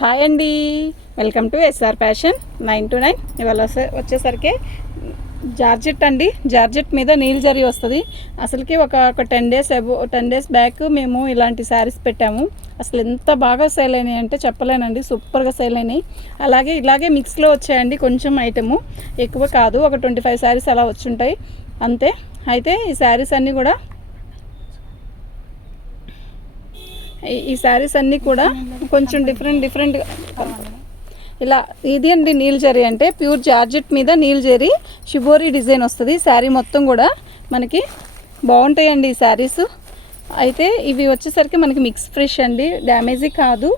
Hi అండి, welcome to SR fashion 9 to 9. ఇవాళ వచ్చేసరికి జార్జెట్ అండి. జార్జెట్ మీద నీల్ జరీ వస్తుంది. అసలుకి ఒక 10 days బ్యాక్ మేము ఇలాంటి శారీస్ పెట్టాము. అసలు ఎంత బాగా సేల్ అయినాయి అంటే చెప్పలేనండి, సూపర్గా సేల్ అయినాయి. ఇలాగే మిక్స్లో వచ్చాయండి, కొంచెం ఐటము ఎక్కువ కాదు, ఒక 25 శారీస్ అలా వచ్చుంటాయి అంతే. అయితే ఈ శారీస్ అన్నీ కూడా కొంచెం డిఫరెంట్గా ఇలా ఇది అండి. నీల్ జరీ అంటే ప్యూర్ జార్జెట్ మీద నీల్ జరీ షిబోరీ డిజైన్ వస్తుంది. శారీ మొత్తం కూడా మనకి బాగుంటాయండి ఈ శారీస్. అయితే ఇవి వచ్చేసరికి మనకి మిక్స్ ఫ్రెష్ అండి, డ్యామేజీ కాదు.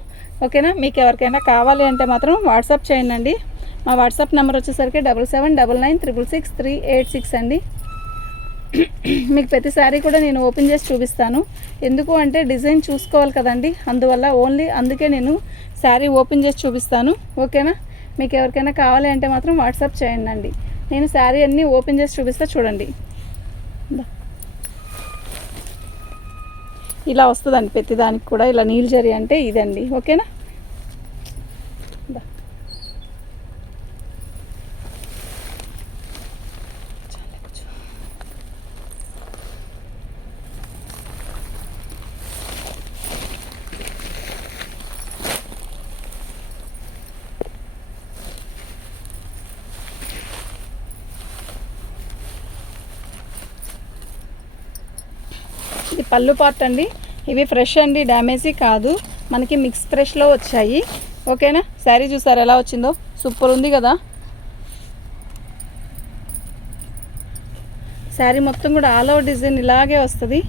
ఓకేనా, మీకు ఎవరికైనా కావాలి అంటే మాత్రం వాట్సాప్ చేయండి. మా వాట్సాప్ నెంబర్ వచ్చేసరికి 7799666386 అండి. మీకు ప్రతి శారీ కూడా నేను ఓపెన్ చేసి చూపిస్తాను. ఎందుకు అంటే డిజైన్ చూసుకోవాలి కదండి, అందుకే నేను శారీ ఓపెన్ చేసి చూపిస్తాను. ఓకేనా, మీకు ఎవరికైనా కావాలి అంటే మాత్రం వాట్సాప్ చేయండి. నేను శారీ అన్నీ ఓపెన్ చేసి చూపిస్తా, చూడండి. ఇలా వస్తుందండి ప్రతి దానికి కూడా. ఇలా నీల్ జరీ అంటే ఇదండి. ఓకేనా, ఇది పళ్ళు పార్ట్ అండి. ఇవి ఫ్రెష్ అండి, డ్యామేజీ కాదు, మనకి మిక్స్ ఫ్రెష్లో వచ్చాయి. ఓకేనా, శారీ చూసారు ఎలా వచ్చిందో, సూపర్ ఉంది కదా. శారీ మొత్తం కూడా ఆల్ ఓవర్ డిజైన్ ఇలాగే వస్తుంది.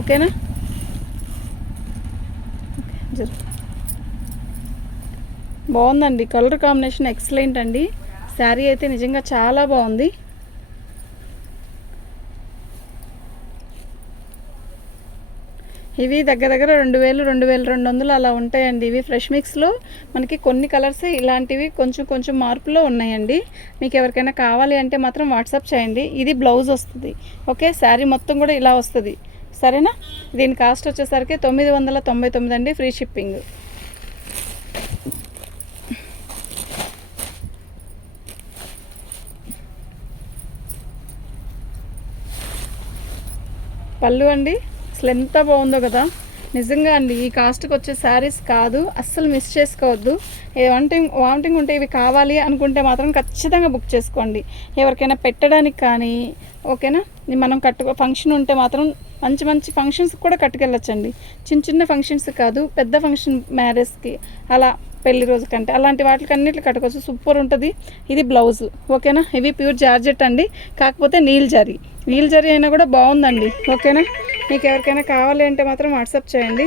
ఓకేనా, బాగుందండి, కలర్ కాంబినేషన్ ఎక్సలెంట్ అండి. శారీ అయితే నిజంగా చాలా బాగుంది. ఇవి దగ్గర 2000-2200 అలా ఉంటాయండి. ఇవి ఫ్రెష్ మిక్స్లో మనకి కొన్ని కలర్స్ ఇలాంటివి కొంచెం మార్పులో ఉన్నాయండి. మీకు ఎవరికైనా కావాలి అంటే మాత్రం వాట్సాప్ చేయండి. ఇది బ్లౌజ్ వస్తుంది. ఓకే, శారీ మొత్తం కూడా ఇలా వస్తుంది. సరేనా, దీని కాస్ట్ వచ్చేసరికి 999 అండి, ఫ్రీ షిప్పింగ్. పళ్ళు అండి, అసలు ఎంత బాగుందో కదా నిజంగా అండి. ఈ కాస్ట్కి వచ్చే శారీస్ కాదు, అస్సలు మిస్ చేసుకోవద్దు. వామిటింగ్ ఉంటే ఇవి కావాలి అనుకుంటే మాత్రం ఖచ్చితంగా బుక్ చేసుకోండి. ఎవరికైనా పెట్టడానికి కానీ, ఓకేనా, మనం ఫంక్షన్ ఉంటే మాత్రం మంచి ఫంక్షన్స్ కూడా కట్టుకెళ్ళొచ్చండి. చిన్న ఫంక్షన్స్ కాదు, పెద్ద ఫంక్షన్, మ్యారేజ్కి అలా, పెళ్లి రోజు కంటే అలాంటి వాటికి అన్నిట్లు కట్టుకోవచ్చు. సూపర్ ఉంటుంది. ఇది బ్లౌజ్. ఓకేనా, ఇవి ప్యూర్ జార్జెట్ అండి, కాకపోతే నీల్ జరీ అయినా కూడా బాగుందండి. ఓకేనా, మీకు ఎవరికైనా కావాలి అంటే మాత్రం వాట్సాప్ చేయండి.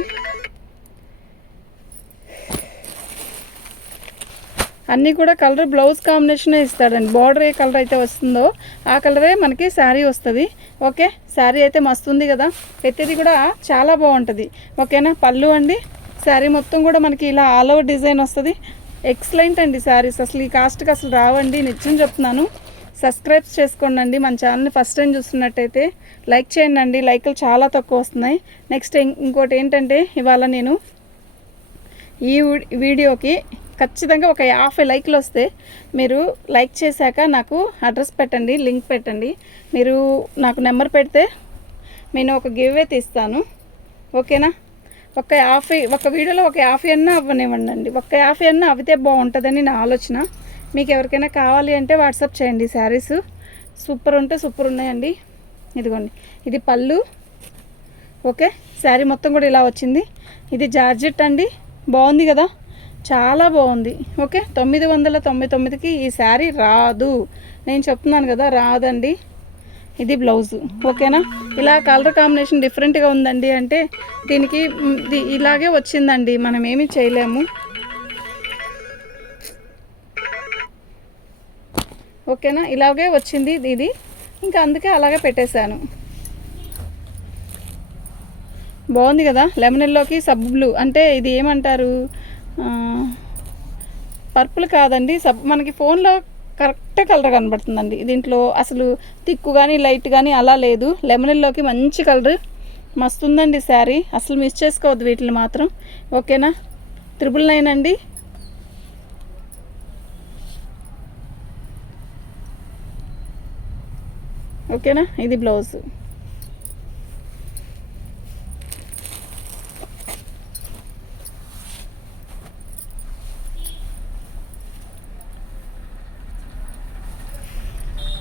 అన్నీ కూడా కలర్ బ్లౌజ్ కాంబినేషనే ఇస్తాడండి. బార్డర్ ఏ కలర్ అయితే వస్తుందో ఆ కలరే మనకి శారీ వస్తుంది. ఓకే, శారీ అయితే మస్తు ఉంది కదా, ప్రతిది కూడా చాలా బాగుంటుంది. ఓకేనా, పళ్ళు అండి, శారీ మొత్తం కూడా మనకి ఇలా ఆల్ ఓవర్ డిజైన్ వస్తుంది. ఎక్సలెంట్ అండి శారీస్. అసలు ఈ కాస్ట్కి అసలు రావండి, నిజం చెప్తున్నాను. సబ్స్క్రైబ్ చేసుకోండి మన ఛానల్ని. ఫస్ట్ టైం చూస్తున్నట్టయితే లైక్ చేయండి. లైక్లు చాలా తక్కువ వస్తున్నాయి. నెక్స్ట్ ఇంకోటి ఏంటంటే, ఇవాళ నేను ఈ వీడియోకి ఖచ్చితంగా ఒక 50 లైక్లు వస్తే మీరు లైక్ చేశాక నాకు అడ్రస్ పెట్టండి, లింక్ పెట్టండి. మీరు నాకు నెంబర్ పెడితే నేను ఒక గివ్ అవే తీస్తాను. ఓకేనా, ఒక వీడియోలో ఒక 50 అన్నా అవ్వనివ్వండి. ఒక 50 అన్నా అవితే బాగుంటుందని నా ఆలోచన. మీకు ఎవరికైనా కావాలి అంటే వాట్సాప్ చేయండి. శారీస్ సూపర్ ఉన్నాయండి. ఇదిగోండి, ఇది పళ్ళు. ఓకే, శారీ మొత్తం కూడా ఇలా వచ్చింది. ఇది జార్జెట్ అండి, బాగుంది కదా, చాలా బాగుంది. ఓకే, 999కి ఈ శారీ రాదు, నేను చెప్తున్నాను కదా, రాదండి. ఇది బ్లౌజు. ఓకేనా, ఇలా కలర్ కాంబినేషన్ డిఫరెంట్గా ఉందండి అంటే దీనికి ఇలాగే వచ్చిందండి, మనం ఏమీ చేయలేము. ఓకేనా, ఇలాగే వచ్చింది ఇది, ఇంకా అందుకే అలాగే పెట్టేశాను. బాగుంది కదా, లెమన్ ఎల్లోకి సబ్ బ్లూ అంటే ఇది ఏమంటారు, పర్పుల్ కాదండి, మనకి ఫోన్లో కరెక్ట్ కలర్ కనబడుతుందండి. దీంట్లో అసలు థిక్ కానీ లైట్ కానీ అలా లేదు. లెమన్ ఎల్లోకి మంచి కలర్, మస్తు ఉందండి శారీ. అసలు మిస్ చేసుకోవద్దు వీటిని మాత్రం. ఓకేనా, 999 అండి. ఓకేనా, ఇది బ్లౌజ్.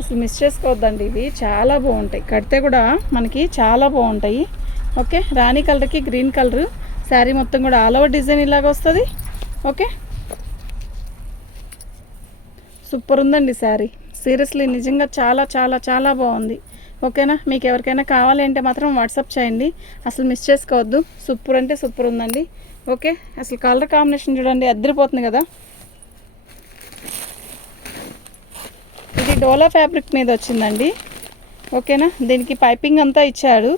అసలు మిస్ చేసుకోవద్దండి, ఇవి చాలా బాగుంటాయి, కడితే కూడా మనకి చాలా బాగుంటాయి. ఓకే, రాణి కలర్కి గ్రీన్ కలర్ శారీ మొత్తం కూడా ఆల్ ఓవర్ డిజైన్ ఇలాగ వస్తుంది. ఓకే, సూపర్ ఉందండి శారీ, సీరియస్లీ నిజంగా చాలా చాలా చాలా బాగుంది. ఓకేనా, మీకు ఎవరికైనా కావాలి అంటే మాత్రం వాట్సాప్ చేయండి, అసలు మిస్ చేసుకోవద్దు. సూపర్ అంటే సూపర్ ఉందండి. ఓకే, అసలు కలర్ కాంబినేషన్ చూడండి, అద్దరిపోతుంది కదా. ఇది డోలా ఫ్యాబ్రిక్ మీద వచ్చిందండి. ఓకేనా, దీనికి పైపింగ్ అంతా ఇచ్చాడు.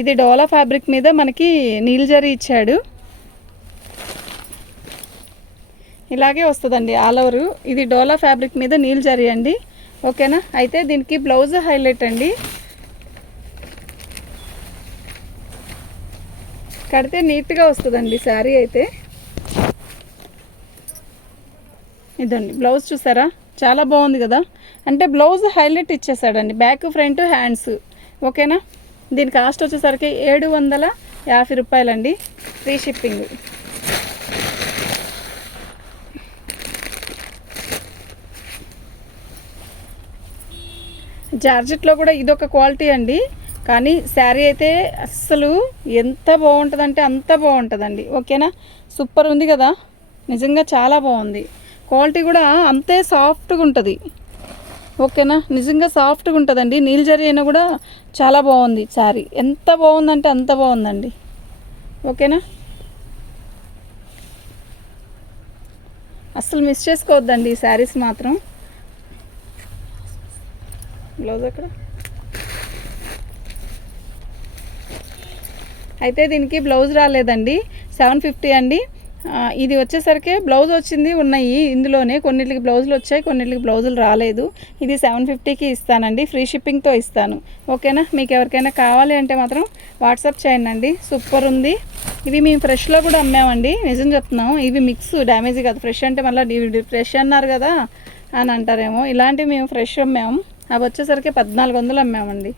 ఇది డోలా ఫ్యాబ్రిక్ మీద మనకి నీల్ జరీ ఇచ్చాడు. ఇలాగే వస్తుందండి ఆల్ ఓవర్. ఇది డోలా ఫ్యాబ్రిక్ మీద నీల్ జరీ అండి. ఓకేనా, అయితే దీనికి బ్లౌజ్ హైలైట్ అండి, కడితే నీట్గా వస్తుందండి శారీ అయితే. ఇదండి బ్లౌజ్, చూసారా చాలా బాగుంది కదా. అంటే బ్లౌజ్ హైలైట్ ఇచ్చేసాడండి, బ్యాక్ ఫ్రంట్ హ్యాండ్స్. ఓకేనా, దీని కాస్ట్ వచ్చేసరికి 750 రూపాయలండి, ఫ్రీ షిప్పింగ్. జార్జెట్లో కూడా ఇదొక క్వాలిటీ అండి, కానీ శారీ అయితే అస్సలు ఎంత బాగుంటుందంటే అంత బాగుంటుందండి. ఓకేనా, సూపర్ ఉంది కదా, నిజంగా చాలా బాగుంది. క్వాలిటీ కూడా అంతే సాఫ్ట్గా ఉంటుంది. ఓకేనా, నిజంగా సాఫ్ట్గా ఉంటుందండి. నీల్ జరీ అయినా కూడా చాలా బాగుంది శారీ, ఎంత బాగుందంటే అంత బాగుందండి. ఓకేనా, అస్సలు మిస్ చేసుకోవద్దండి ఈ శారీస్ మాత్రం. బ్లౌజ్ అక్కడ అయితే దీనికి బ్లౌజ్ రాలేదండి, 750 అండి. ఇది వచ్చేసరికి బ్లౌజ్ వచ్చింది ఉన్నాయి ఇందులోనే, కొన్నిటికి బ్లౌజులు వచ్చాయి, కొన్నిటికి బ్లౌజులు రాలేదు. ఇది 750కి ఇస్తానండి, ఫ్రీ షిప్పింగ్తో ఇస్తాను. ఓకేనా, మీకు ఎవరికైనా కావాలి అంటే మాత్రం వాట్సాప్ చేయండి. సూపర్ ఉంది. ఇవి మేము ఫ్రెష్లో కూడా అమ్మామండి, నిజం చెప్తున్నాం. ఇవి మిక్స్, డ్యామేజ్ కాదు. ఫ్రెష్ అంటే మళ్ళీ ఫ్రెష్ అన్నారు కదా అని అంటారేమో, ఇలాంటివి మేము ఫ్రెష్ అమ్మాము. అవి వచ్చేసరికి 1400 అమ్మామండి.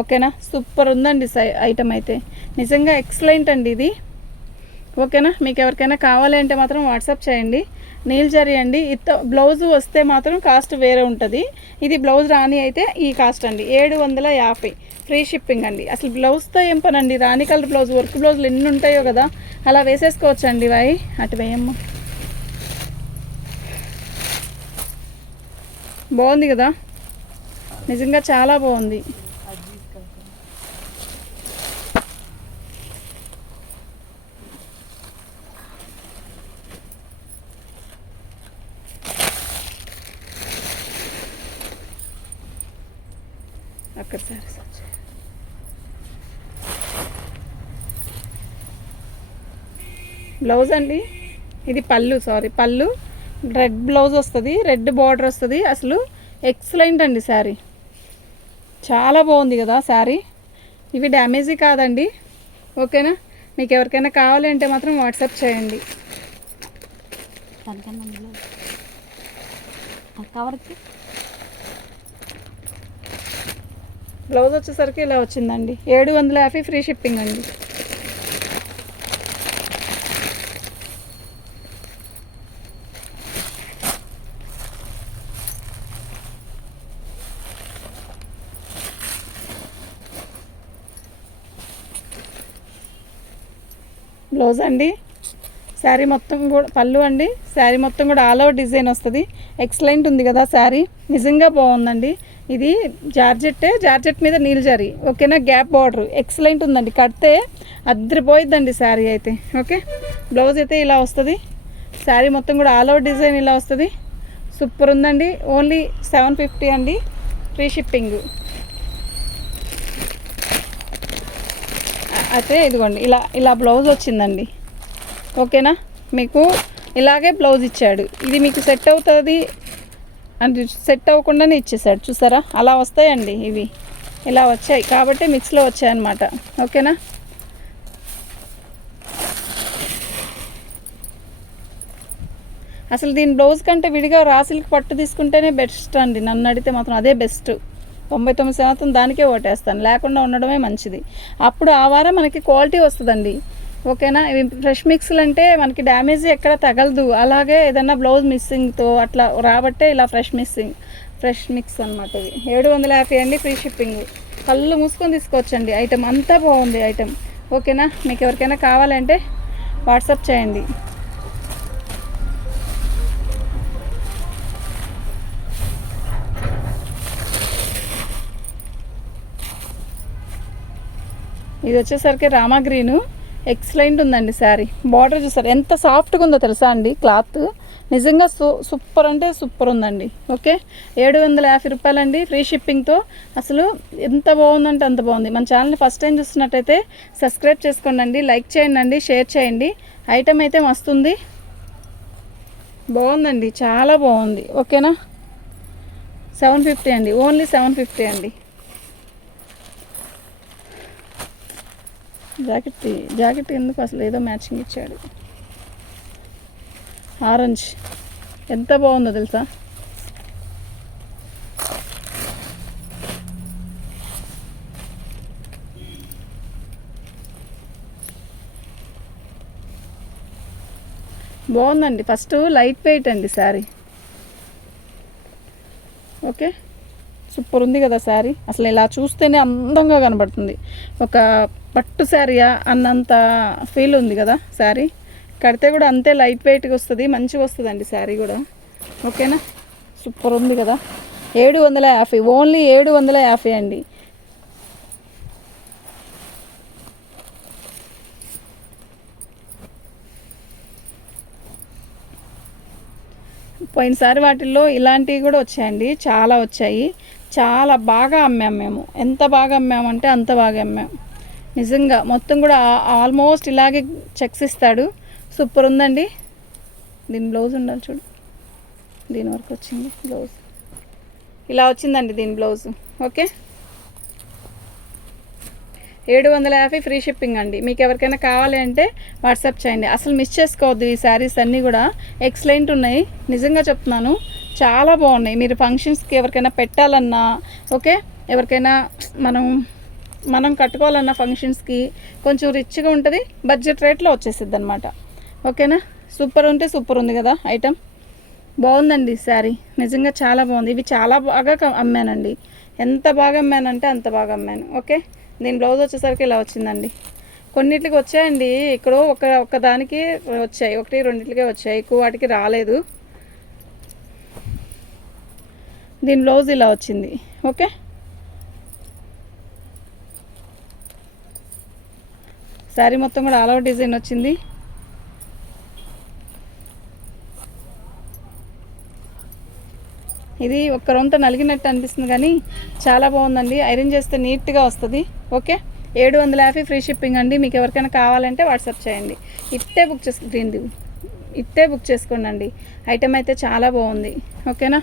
ఓకేనా, సూపర్ ఉందండి ఐటమ్ అయితే, నిజంగా ఎక్సలెంట్ అండి ఇది. ఓకేనా, మీకు ఎవరికైనా కావాలి అంటే మాత్రం వాట్సాప్ చేయండి. నీల్ జరీ అండి. బ్లౌజ్ వస్తే మాత్రం కాస్ట్ వేరే ఉంటుంది. ఇది బ్లౌజ్ రాని అయితే ఈ కాస్ట్ అండి, 750, ఫ్రీ షిప్పింగ్ అండి. అసలు బ్లౌజ్తో ఏం పనండి, రాణి కలర్ బ్లౌజ్, వర్క్ బ్లౌజులు ఎన్ని ఉంటాయో కదా, అలా వేసేసుకోవచ్చండి. వాయి అటు వేయమ్మ, బాగుంది కదా, నిజంగా చాలా బాగుంది. అక్కడ సారీ బ్లౌజ్ అండి. ఇది పళ్ళు రెడ్ బ్లౌజ్ వస్తుంది, రెడ్ బార్డర్ వస్తుంది. అసలు ఎక్సలెంట్ అండి శారీ, చాలా బాగుంది కదా శారీ. ఇవి డ్యామేజీ కాదండి. ఓకేనా, మీకు ఎవరికైనా కావాలి అంటే మాత్రం వాట్సాప్ చేయండి. బ్లౌజ్ వచ్చేసరికి ఇలా వచ్చిందండి, 750, ఫ్రీ షిప్పింగ్ అండి. బ్లౌజ్ అండి, శారీ మొత్తం కూడా పళ్ళు అండి, శారీ మొత్తం కూడా ఆల్ ఓవర్ డిజైన్ వస్తుంది. ఎక్సలెంట్ ఉంది కదా శారీ, నిజంగా బాగుందండి. ఇది జార్జెట్ మీద నీల్ జరీ. ఓకేనా, గ్యాప్ బార్డర్ ఎక్సలెంట్ ఉందండి, కడితే అద్దరిపోయిద్దండి శారీ అయితే. ఓకే, బ్లౌజ్ అయితే ఇలా వస్తుంది, శారీ మొత్తం కూడా ఆల్ ఓవర్ డిజైన్ ఇలా వస్తుంది. సూపర్ ఉందండి. ఓన్లీ 750 అండి, ఫ్రీ షిప్పింగ్. అయితే ఇదిగోండి ఇలా బ్లౌజ్ వచ్చిందండి. ఓకేనా, మీకు ఇలాగే బ్లౌజ్ ఇచ్చాడు. ఇది మీకు సెట్ అవుతుంది అని సెట్ అవ్వకుండానే ఇచ్చేసాడు, చూసారా, అలా వస్తాయండి. ఇవి ఇలా వచ్చాయి కాబట్టి మిక్స్లో వచ్చాయన్నమాట. ఓకేనా, అసలు దీని బ్లౌజ్ కంటే విడిగా రా సిల్క్ పట్టు తీసుకుంటేనే బెస్ట్ అండి, నన్ను అడిగితే మాత్రం అదే బెస్ట్. 99% దానికే ఓటేస్తాను, లేకుండా ఉండడమే మంచిది. అప్పుడు ఆ వారం మనకి క్వాలిటీ వస్తుందండి. ఓకేనా. ఇవి ఫ్రెష్ మిక్స్లు అంటే మనకి డ్యామేజ్ ఎక్కడ తగలదు, అలాగే ఏదన్నా బ్లౌజ్ మిస్సింగ్తో అట్లా రాబట్టే ఇలా ఫ్రెష్ మిక్స్ అనమాట. ఇది 750 అండి, ఫ్రీ షిప్పింగ్. కళ్ళు మూసుకొని తీసుకోవచ్చండి. ఐటెం అంతా బాగుంది ఐటెం. ఓకేనా. మీకు ఎవరికైనా కావాలంటే వాట్సాప్ చేయండి. ఇది వచ్చేసరికి రామా గ్రీను, ఎక్సలెంట్ ఉందండి శారీ. బార్డర్ చూసారు ఎంత సాఫ్ట్గా ఉందో తెలుసా అండి, క్లాత్ నిజంగా సూపర్ అంటే సూపర్ ఉందండి. ఓకే, 750 రూపాయలండి, ఫ్రీ షిప్పింగ్తో. అసలు ఎంత బాగుందంటే అంత బాగుంది. మన ఛానల్ని ఫస్ట్ టైం చూస్తున్నట్టయితే సబ్స్క్రైబ్ చేసుకోండి, లైక్ చేయండి, షేర్ చేయండి. ఐటెం అయితే మస్తుంది, బాగుందండి, చాలా బాగుంది. ఓకేనా. 750 అండి, ఓన్లీ 750 అండి. జాకెట్ ఎందుకు, అసలు ఏదో మ్యాచింగ్ ఇచ్చాడు. ఆరెంజ్ ఎంత బాగుందో తెలుసా. బాగుందండి. ఫస్ట్ లైట్ వెయిట్ అండి శారీ. ఓకే, సూపర్ ఉంది కదా శారీ. అసలు ఇలా చూస్తేనే అందంగా కనబడుతుంది, ఒక పట్టు శారీయా అన్నంత ఫీల్ ఉంది కదా శారీ. కడితే కూడా అంతే లైట్ వెయిట్గా వస్తుంది, మంచిగా వస్తుందండి శారీ కూడా. ఓకేనా, సూపర్ ఉంది కదా. 750, ఓన్లీ 750 అండి. పోయినసారి వాటిల్లో ఇలాంటివి కూడా వచ్చాయండి, చాలా వచ్చాయి. చాలా బాగా అమ్మాము మేము, ఎంత బాగా అమ్మామంటే అంత బాగా అమ్మాము నిజంగా. మొత్తం కూడా ఆల్మోస్ట్ ఇలాగే చెక్స్ ఇస్తాడు, సూపర్ ఉందండి. దీని బ్లౌజ్ ఉండాలి చూడు, దీని వరకు వచ్చింది బ్లౌజ్, ఇలా వచ్చిందండి దీని బ్లౌజ్. ఓకే, 750 ఫ్రీ షిప్పింగ్ అండి. మీకు ఎవరికైనా కావాలి అంటే వాట్సాప్ చేయండి. అసలు మిస్ చేసుకోవద్దు, ఈ శారీస్ అన్నీ కూడా ఎక్సలెంట్ ఉన్నాయి, నిజంగా చెప్తున్నాను, చాలా బాగున్నాయి. మీరు ఫంక్షన్స్కి ఎవరికైనా పెట్టాలన్నా, ఓకే, ఎవరికైనా మనం కట్టుకోవాలన్న ఫంక్షన్స్కి కొంచెం రిచ్గా ఉంటుంది, బడ్జెట్ రేట్లో వచ్చేసిద్ది అనమాట. ఓకేనా. సూపర్ ఉంటే సూపర్ ఉంది కదా ఐటమ్, బాగుందండి శారీ, నిజంగా చాలా బాగుంది. ఇవి చాలా బాగా అమ్మానండి, ఎంత బాగా అమ్మానంటే అంత బాగా అమ్మాను. ఓకే, దీని బ్లౌజ్ వచ్చేసరికి ఇలా వచ్చిందండి. కొన్నిటికి వచ్చాయండి, ఇక్కడ ఒక దానికి వచ్చాయి, 1-2 వచ్చాయి, ఎక్కువ వాటికి రాలేదు. దీని బ్లౌజ్ ఇలా వచ్చింది. ఓకే, శారీ మొత్తం కూడా ఆల్ ఓవర్ డిజైన్ వచ్చింది. ఇది ఒక్క రొంత నలిగినట్టు అనిపిస్తుంది కానీ చాలా బాగుందండి, ఐరన్ చేస్తే నీట్గా వస్తుంది. ఓకే, 750 ఫ్రీ షిప్పింగ్ అండి. మీకు ఎవరికైనా కావాలంటే వాట్సాప్ చేయండి. ఇట్టే బుక్ చేసుకోండి అండి. ఐటమ్ అయితే చాలా బాగుంది. ఓకేనా.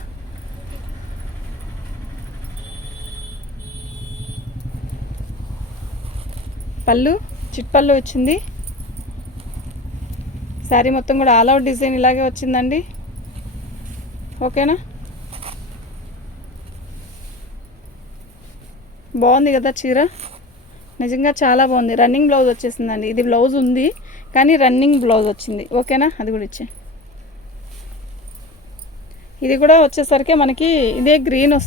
పళ్ళు చిట్పళ్ళు వచ్చింది, శారీ మొత్తం కూడా ఆల్ అవుట్ డిజైన్ ఇలాగే వచ్చిందండి. ఓకేనా, బాగుంది కదా చీర, నిజంగా చాలా బాగుంది. రన్నింగ్ బ్లౌజ్ వచ్చేసిందండి, ఇది బ్లౌజ్ ఉంది కానీ రన్నింగ్ బ్లౌజ్ వచ్చింది. ఓకేనా, అది కూడా ఇచ్చే. ఇది కూడా వచ్చేసరికి మనకి ఇదే గ్రీన్ వస్తుంది.